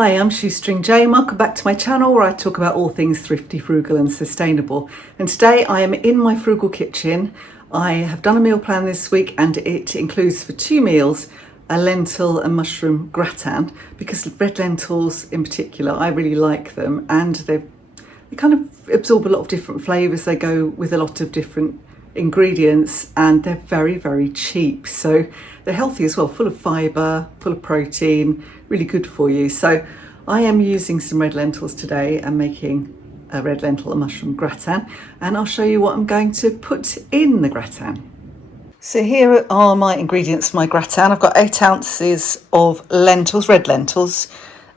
Hi, I'm Shoestring Jay and welcome back to my channel where I talk about all things thrifty, frugal and sustainable. And today I am in my frugal kitchen. I have done a meal plan this week and it includes for 2 meals a lentil and mushroom gratin, because red lentils in particular, I really like them, and they kind of absorb a lot of different flavours. They go with a lot of different ingredients and they're very, very cheap. So they're healthy as well, full of fibre, full of protein, really good for you. So I am using some red lentils today and making a red lentil and mushroom gratin, and I'll show you what I'm going to put in the gratin. So here are my ingredients for my gratin. I've got 8 ounces of lentils, red lentils,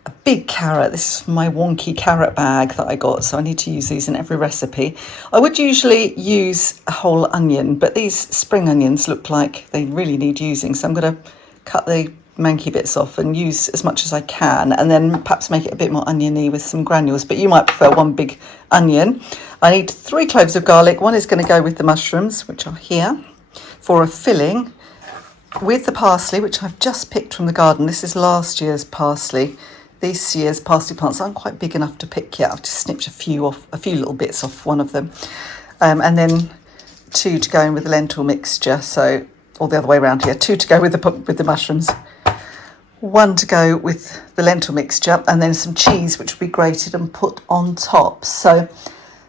a big carrot. This is my wonky carrot bag that I got, so I need to use these in every recipe. I would usually use a whole onion, but these spring onions look like they really need using, so I'm going to cut the manky bits off and use as much as I can, and then perhaps make it a bit more oniony with some granules, but you might prefer one big onion. I need 3 cloves of garlic. One is going to go with the mushrooms, which are here, for a filling, with the parsley, which I've just picked from the garden. This is last year's parsley. This year's parsley plants aren't quite big enough to pick yet. I've just snipped a few little bits off one of them. And then 2 to go in with the lentil mixture. So, or the other way around here, 2 to go with the mushrooms. 1 to go with the lentil mixture, and then some cheese, which will be grated and put on top. So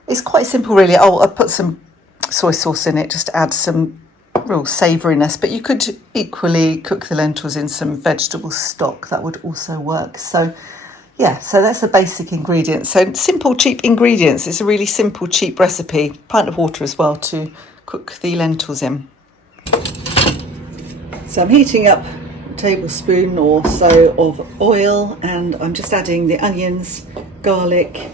it's quite simple, really. Oh, I put some soy sauce in it just to add some real savouriness, but you could equally cook the lentils in some vegetable stock. That would also work. So yeah, so that's the basic ingredients. So simple, cheap ingredients. It's a really simple, cheap recipe. Pint of water as well to cook the lentils in. So I'm heating up a tablespoon or so of oil, and I'm just adding the onions, garlic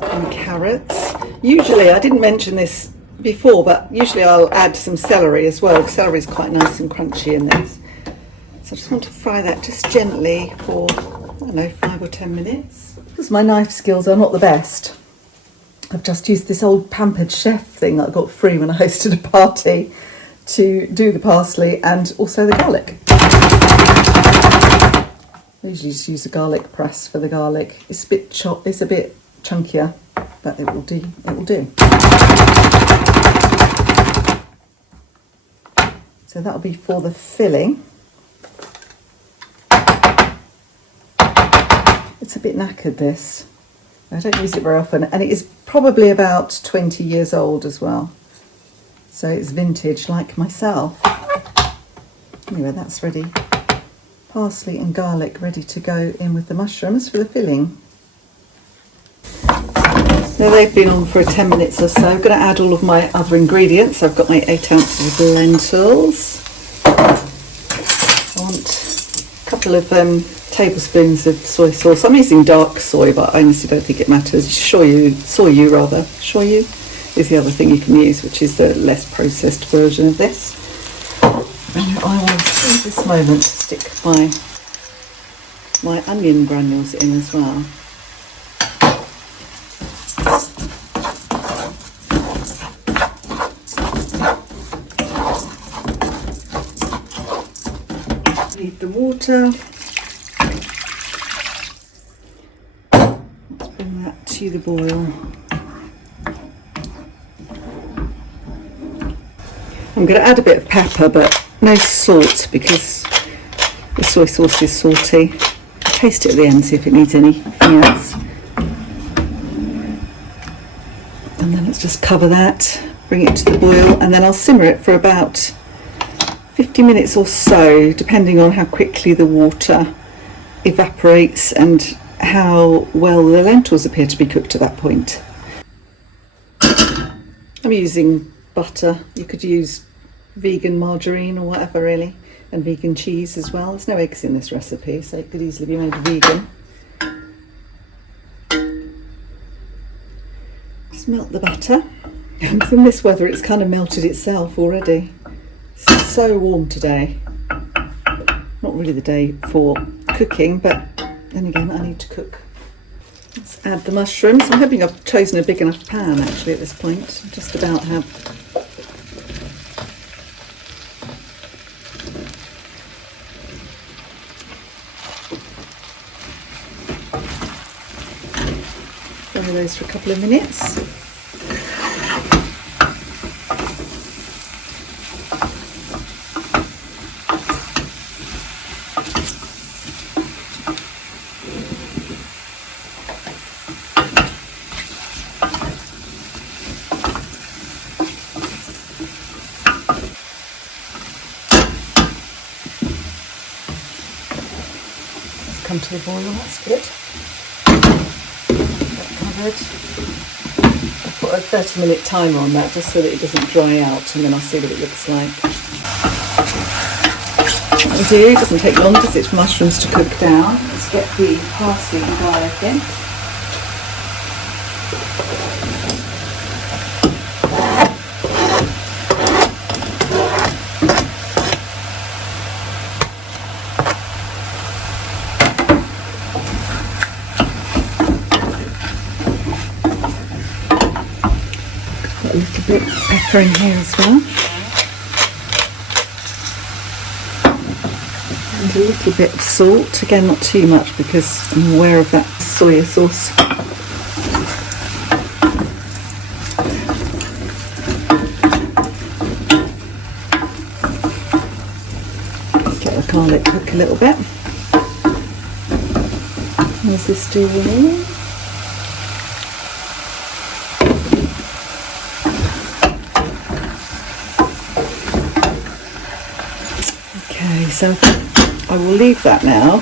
and carrots. Usually, I didn't mention this before, but usually I'll add some celery as well. Celery is quite nice and crunchy in this. So I just want to fry that just gently for, I don't know, 5 or 10 minutes. Because my knife skills are not the best, I've just used this old Pampered Chef thing that I got free when I hosted a party to do the parsley and also the garlic. I usually just use a garlic press for the garlic. It's a bit chunkier, but it will do. So that'll be for the filling. It's a bit knackered, this. I don't use it very often, and it is probably about 20 years old as well. So it's vintage like myself. Anyway, that's ready. Parsley and garlic ready to go in with the mushrooms for the filling. Now they've been on for 10 minutes or so. I'm going to add all of my other ingredients. I've got my 8 ounces of lentils. I want a couple of tablespoons of soy sauce. I'm using dark soy, but I honestly don't think it matters. Shoyu is the other thing you can use, which is the less processed version of this. And I will use this moment to stick my onion granules in as well. Need the water. Let's bring that to the boil. I'm going to add a bit of pepper, but no salt because the soy sauce is salty. I'll taste it at the end, see if it needs anything else. And then let's just cover that, bring it to the boil, and then I'll simmer it for about 50 minutes or so, depending on how quickly the water evaporates and how well the lentils appear to be cooked at that point. I'm using butter. You could use vegan margarine or whatever, really, and vegan cheese as well. There's no eggs in this recipe, so it could easily be made vegan. Just melt the butter. And from this weather, it's kind of melted itself already. It's so warm today. Not really the day for cooking, but then again, I need to cook. Let's add the mushrooms. I'm hoping I've chosen a big enough pan actually at this point. I just about have. Fry those for a couple of minutes. Come to the boil, that's good. That covered. I'll put a 30-minute timer on that just so that it doesn't dry out, and then I'll see what it looks like. What we do, it doesn't take long because it's mushrooms to cook down. Let's get the parsley and garlic in. A little bit of pepper in here as well, and a little bit of salt, again not too much because I'm aware of that soya sauce. Let the garlic cook a little bit. How's this doing? So I will leave that now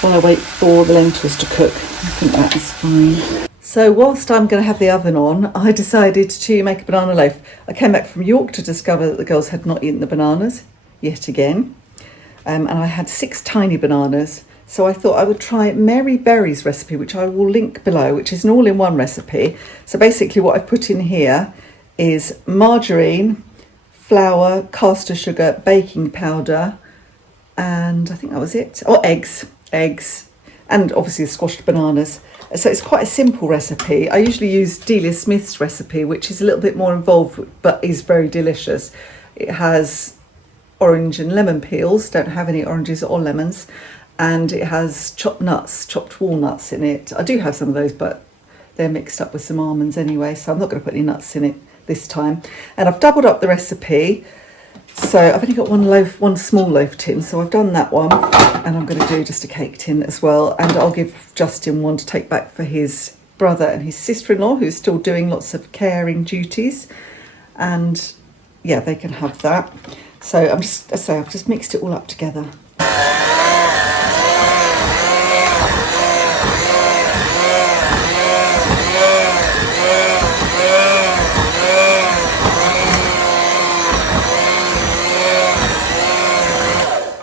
while I wait for the lentils to cook. I think that is fine. So whilst I'm going to have the oven on, I decided to make a banana loaf. I came back from York to discover that the girls had not eaten the bananas yet again. And I had 6 tiny bananas. So I thought I would try Mary Berry's recipe, which I will link below, which is an all-in-one recipe. So basically what I've put in here is margarine, flour, caster sugar, baking powder, and I think that was it. Oh, eggs, and obviously the squashed bananas. So it's quite a simple recipe. I usually use Delia Smith's recipe, which is a little bit more involved, but is very delicious. It has orange and lemon peels, don't have any oranges or lemons, and it has chopped nuts, chopped walnuts in it. I do have some of those, but they're mixed up with some almonds anyway, so I'm not going to put any nuts in it this time. And I've doubled up the recipe, so I've only got one small loaf tin, so I've done that one, and I'm going to do just a cake tin as well, and I'll give Justin one to take back for his brother and his sister-in-law, who's still doing lots of caring duties, and yeah, they can have that. So I've just mixed it all up together.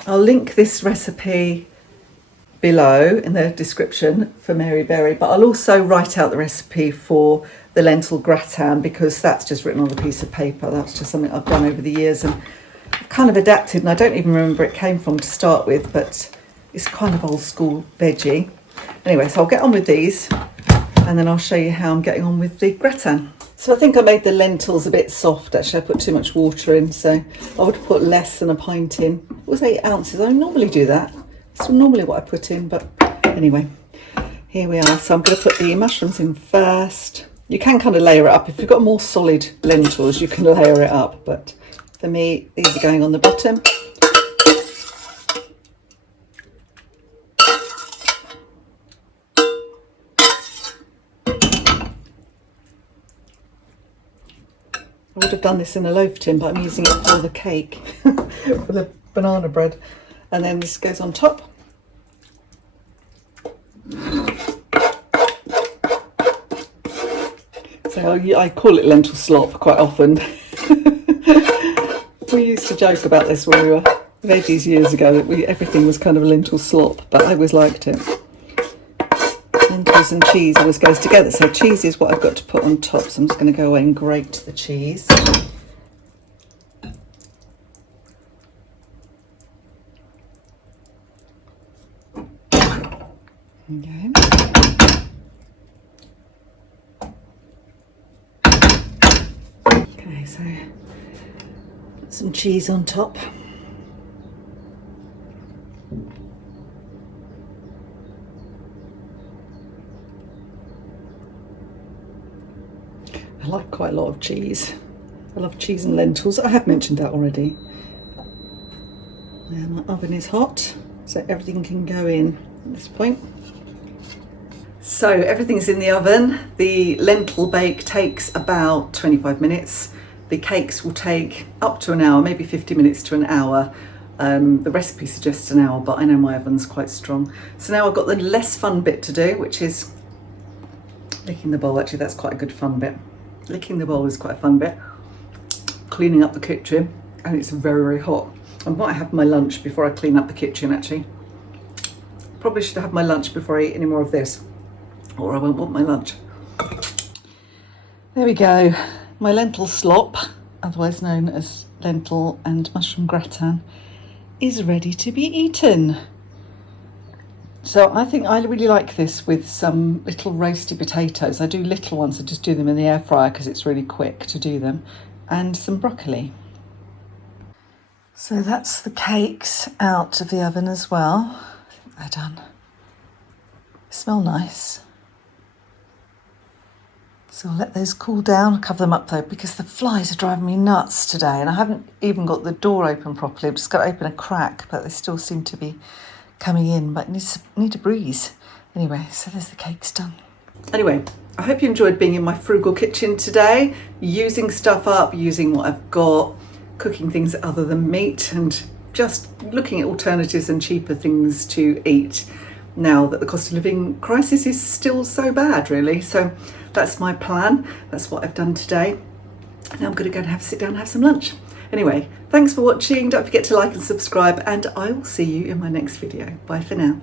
I'll link this recipe below in the description for Mary Berry, but I'll also write out the recipe for the lentil gratin because that's just written on a piece of paper. That's just something I've done over the years and I've kind of adapted, and I don't even remember where it came from to start with, but it's kind of old school veggie. Anyway, so I'll get on with these and then I'll show you how I'm getting on with the gratin. So I think I made the lentils a bit soft. Actually, I put too much water in, so I would put less than a pint in. It was 8 ounces. I normally do that. It's normally what I put in, but anyway, here we are. So I'm going to put the mushrooms in first. You can kind of layer it up. If you've got more solid lentils, you can layer it up, but for me, these are going on the bottom. I would have done this in a loaf tin, but I'm using it for the cake, for the banana bread. And then this goes on top. So I call it lentil slop quite often. We used to joke about this when we were veggies years ago, that everything was kind of lentil slop, but I always liked it. Lentils and cheese always goes together, so cheese is what I've got to put on top, so I'm just going to go away and grate the cheese. Okay. Okay, so put some cheese on top. like quite a lot of cheese. I love cheese and lentils. I have mentioned that already. Yeah, my oven is hot, so everything can go in at this point. So everything's in the oven. The lentil bake takes about 25 minutes. The cakes will take up to an hour, maybe 50 minutes to an hour. The recipe suggests an hour, but I know my oven's quite strong. So now I've got the less fun bit to do, which is licking the bowl. Actually, that's quite a good fun bit. Licking the bowl is quite a fun bit. Cleaning up the kitchen, and it's very, very hot. I might have my lunch before I clean up the kitchen, actually. Probably should have my lunch before I eat any more of this, or I won't want my lunch. There we go. My lentil slop, otherwise known as lentil and mushroom gratin, is ready to be eaten. So I think I really like this with some little roasty potatoes. I do little ones, I just do them in the air fryer because it's really quick to do them, and some broccoli. So that's the cakes out of the oven as well. I think they're done. Smell nice. So I'll let those cool down, cover them up though, because the flies are driving me nuts today, and I haven't even got the door open properly. I've just got to open a crack, but they still seem to be coming in, but need a breeze. Anyway, so there's the cakes done. Anyway, I hope you enjoyed being in my frugal kitchen today, using stuff up, using what I've got, cooking things other than meat, and just looking at alternatives and cheaper things to eat now that the cost of living crisis is still so bad, really. So that's my plan. That's what I've done today. Now I'm going to go and sit down and have some lunch. Anyway, thanks for watching. Don't forget to like and subscribe, and I will see you in my next video. Bye for now.